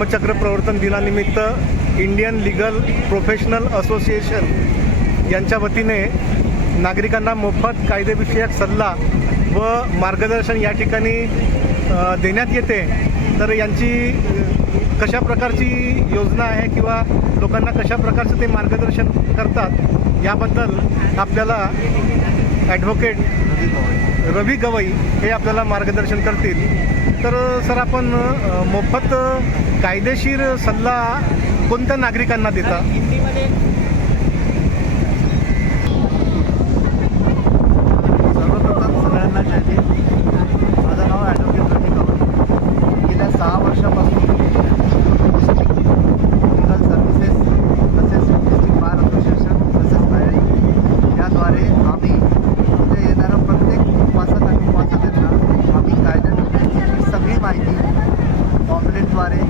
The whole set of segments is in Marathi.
धम्मचक्र प्रवर्तन दिनानिमित्त इंडियन लीगल प्रोफेशनल असोसिएशन यांच्या वतीने नागरिकांना मोफत कायदेविषयक सल्ला व मार्गदर्शन या ठिकाणी देण्यात येते. तर यांची कशा प्रकारची योजना आहे किंवा लोकांना कशा प्रकारचं ते मार्गदर्शन करतात याबद्दल आपल्याला ॲडव्होकेट रवी गवई हे आपल्याला मार्गदर्शन करतील. तर सर आपण मोफत कायदेशीर सल्ला कोणत्या नागरिकांना देता? सर्वप्रथम सगळ्यांना माझं नाव ॲडव्होकेट रवी कवळ गेल्या सहा वर्षापासून लिगल सर्व्हिसेस तसेच डिस्ट्रिक्ट बार असोसिएशन तसेच बायडी याद्वारे आम्ही इथे येणाऱ्या प्रत्येक उपासक आणि उपासकांना आम्ही कायद्याविषयीची सगळी माहिती पॉम्पलेटद्वारे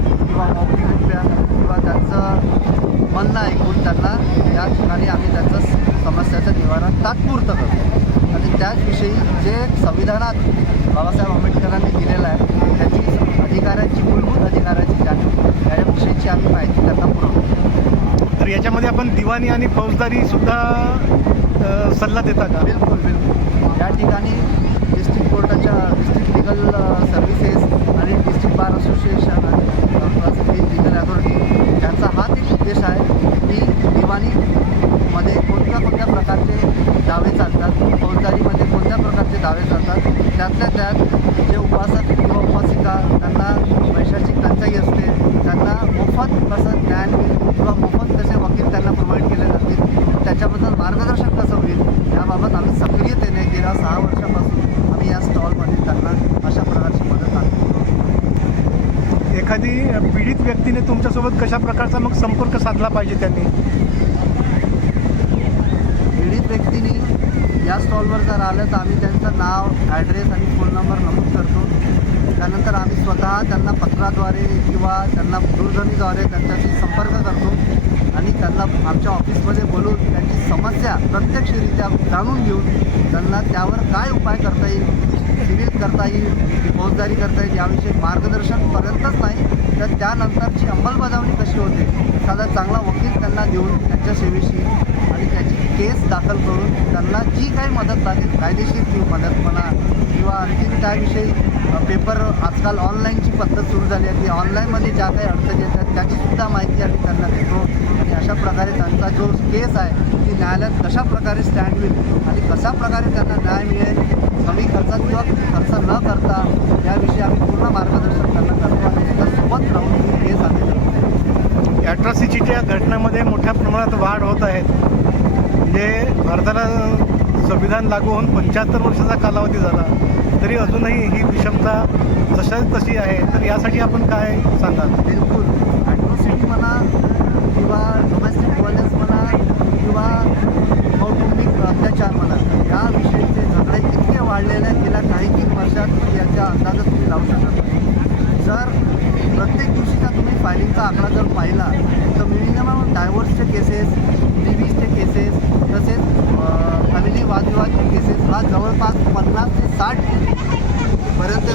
किंवा मॉकलिंगच्या किंवा त्यांचं म्हणणं ऐकून त्यांना या ठिकाणी आम्ही त्यांचं समस्याचं निवारण तात्पुरतं करतो. आणि त्याचविषयी जे संविधानात बाबासाहेब आंबेडकरांनी दिलेलं आहे त्याची अधिकारांची मूलभूत अधिकाराची जाणीव याविषयीची आम्ही माहिती त्यांना पुरवतो. तर याच्यामध्ये आपण दिवाणी आणि फौजदारी सुद्धा अ, सल्ला देता का? बिलकुल बिलकुल. या ठिकाणी डिस्ट्रिक्ट कोर्टाच्या डिस्ट्रिक्ट लिगल सर्व्हिसेस आणि डिस्ट्रिक्ट बार असोसिएशन आणि प्लस ही लिगल अथॉरिटी यांचा हाच एक उद्देश आहे की दिवाणीमध्ये कोणत्या कोणत्या प्रकारचे दावे चालतात फौजदारीमध्ये कोणत्या प्रकारचे दावे चालतात त्यातल्या त्यात जे उपासक किंवा उपासिका त्यांना पैशाची टंचाई असते त्यांना मोफत कसं ज्ञान होईल किंवा मोफत कसे वकील त्यांना प्रोव्हाइड केले जातील. त्याच्याबद्दल मार्गदर्शन कसं होईल याबाबत आम्ही सक्रियतेने गेल्या सहा वर्षापासून आम्ही या स्टॉलमध्ये त्यांना अशा प्रकारची मदत आणतो एखादी पीडित व्यक्तीने तुमच्यासोबत कशा प्रकारचा मग संपर्क साधला पाहिजे त्यांनी पीडित व्यक्तीने या स्टॉलवर जर आलं तर आम्ही त्यांचं नाव ॲड्रेस आणि फोन नंबर नमूद करतो. त्यानंतर आम्ही स्वतः त्यांना पत्राद्वारे किंवा त्यांना दूरध्वनीद्वारे त्यांच्याशी संपर्क करतो आणि त्यांना आमच्या ऑफिसमध्ये बोलून त्यांची समस्या प्रत्यक्षरित्या जाणून घेऊन त्यांना त्यावर काय उपाय करता येईल सिव्हिल करता येईल फौजदारी करता येईल याविषयी मार्गदर्शनपर्यंतच नाही तर त्यानंतरची अंमलबजावणी कशी होते? एखादा चांगला वकील त्यांना देऊन त्यांच्या सेवेशी त्याची केस दाखल करून त्यांना जी काही मदत लागेल कायदेशीर मदत म्हणा किंवा आणखी त्याविषयी पेपर आजकाल ऑनलाईनची पद्धत सुरू झाली आहे. ती ऑनलाईनमध्ये ज्या काही अडचणी येतात त्याचीसुद्धा माहिती आम्ही त्यांना देतो. आणि अशा प्रकारे त्यांचा जो केस आहे ती न्यायालयात कशा प्रकारे स्टँड होईल आणि कशा प्रकारे त्यांना न्याय मिळेल कमी खर्चात किंवा खर्च न करता याविषयी आम्ही पूर्ण मार्गदर्शन त्यांना करतो. आणि त्याच्यासोबत राहून ही केस आम्ही अॅट्रॉसिटीच्या ॲट्रॉसिटीच्या घटनामध्ये मोठ्या प्रमाणात वाढ होत आहेत. म्हणजे भारताला संविधान लागू होऊन पंच्याहत्तर वर्षाचा कालावधी झाला तरी अजूनही ही विषमता जशाच तशी आहे. तर यासाठी आपण काय सांगाल? बिलकुल. ॲट्रॉसिटी म्हणा किंवा डोमेस्टिक व्हायलन्स म्हणा किंवा कौटुंबिक अत्याचार म्हणा या विषयीचे झगडे इतके वाढलेले आहेत गेल्या काही तीन वर्षात याच्या याचा अंदाजच तुम्ही लावू शकता.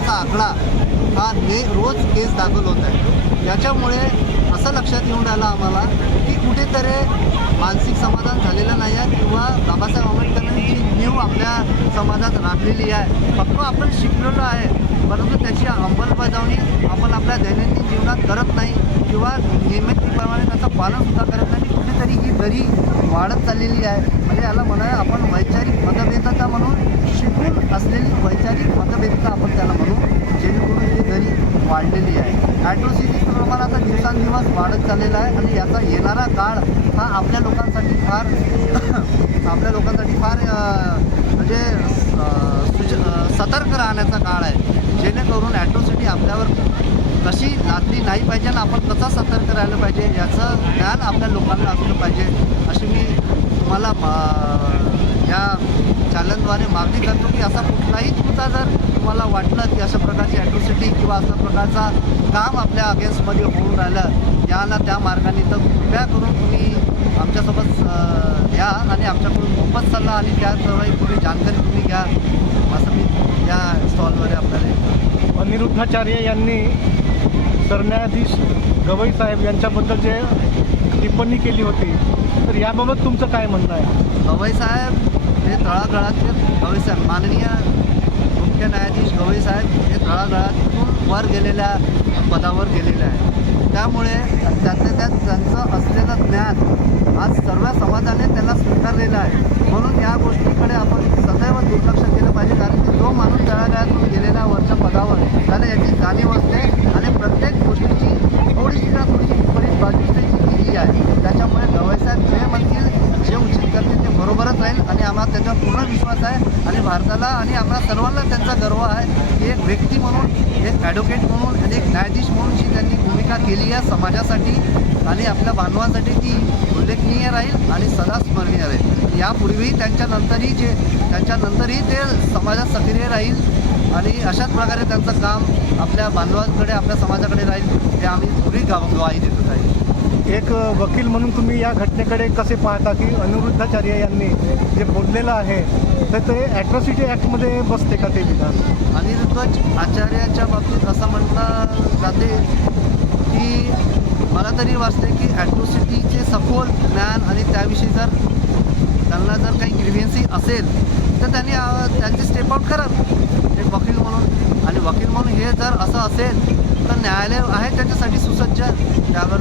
पर्यंतचा आकडा हा ने रोज केस दाखल होत आहे. याच्यामुळे असं लक्षात येऊन राहिलं आम्हाला की कुठेतरी मानसिक समाधान झालेलं नाही आहे किंवा बाबासाहेब आंबेडकरांची नीव आपल्या समाजात राखलेली आहे. फक्त आपण शिकलेलो आहे परंतु त्याची अंमलबजावणी आपण आपल्या दैनंदिन जीवनात करत नाही किंवा नियमितप्रमाणे त्याचं पालनसुद्धा करत नाही. कुठेतरी ही दरी वाढत चाललेली आहे. म्हणजे याला म्हणाय आपण वैचारिक मतभेदता म्हणून शिकून असलेली वैचारिक मतभेदता आपण त्याला म्हणू जेणेकरून ही दरी वाढलेली आहे. ॲट्रोसिटीचं प्रमाण आता दिवसांदिवस वाढत चाललेला आहे आणि याचा येणारा काळ हा आपल्या लोकांसाठी फार आपल्या लोकांसाठी फार म्हणजे सुज सतर्क राहण्याचा काळ आहे. जेणेकरून ॲट्रोसिटी आपल्यावर कशी लादली नाही पाहिजे आणि आपण कसा सतर्क राहिलं पाहिजे याचं ज्ञान आपल्या लोकांना असलं पाहिजे अशी मी तुम्हाला या चॅनलद्वारे मागणी करतो की असा कुठलाही तुमचा जर तुम्हाला वाटलं की अशा प्रकारची ॲट्रॉसिटी किंवा अशा प्रकारचा काम आपल्या अगेन्स्टमध्ये होऊन राहिलं याला त्या मार्गाने तर कृपया करून तुम्ही आमच्यासोबत या आणि आमच्याकडून मोफत सल्ला आणि त्याद्वारे पुढे जानकारी तुम्ही घ्या असं मी या स्टॉलमध्ये आपल्याला अनिरुद्धाचार्य यांनी सरन्यायाधीश गवई साहेब यांच्याबद्दल जे टिप्पणी केली होती तर याबाबत तुमचं काय म्हणणं आहे? गवई साहेब हे तळागळातले गवई साहेब माननीय मुख्य न्यायाधीश गवई साहेब हे तळागळातून वर गेलेल्या पदावर गेलेले आहे त्यामुळे त्यातल्या त्यात त्यांचं असलेलं ज्ञान आज सर्व समाजाने त्यांना स्वीकारलेलं आहे. म्हणून या गोष्टीकडे आपण सदैव दुर्लक्ष केलं पाहिजे कारण की जो माणूस तळागाळातून गेलेला वरच्या पदावर त्याला याची जाणीव असते आणि प्रत्येक गोष्टीची थोडीशी ना थोडीशी विपरीत बाजू त्याची ही आहे त्याच्यामुळे गवईसाहेब जे म्हणतील जे उचित करतील ते बरोबरच राहील आणि आम्हाला त्याच्यावर पूर्ण विश्वास आहे आणि भारताला आणि आम्हाला सर्वांना त्यांचा गर्व आहे की एक व्यक्ती म्हणून एक ॲडव्होकेट म्हणून आणि एक न्यायाधीश म्हणून जी त्यांनी भूमिका केली आहे समाजासाठी आणि आपल्या बांधवांसाठी ती उल्लेखनीय राहील आणि सदा स्मरणीय राहील. यापूर्वीही त्यांच्यानंतरही जे त्यांच्यानंतरही ते समाजात सक्रिय राहील आणि अशाच प्रकारे त्यांचं काम आपल्या बांधवांकडे आपल्या समाजाकडे राहील हे आम्ही पुरी गाव ग्वाही देतो. राहील एक वकील म्हणून तुम्ही या घटनेकडे कसे पाहता की अनिरुद्धाचार्य यांनी जे बोललेलं आहे तर ते ॲट्रॉसिटी ॲक्टमध्ये बसते का ते विधान? अनिरुद्ध आचार्याच्या बाबतीत असं म्हटलं जाते की मला तरी वाटते की ॲट्रोसिटीचे सखोल ज्ञान आणि त्याविषयी जर त्यांना जर काही ग्रिव्हियन्सी असेल तर त्यांनी त्यांची स्टेप आउट कराल एक वकील म्हणून. आणि वकील म्हणून हे जर असं असेल तर न्यायालय आहे त्याच्यासाठी सुसज्ज. त्यावर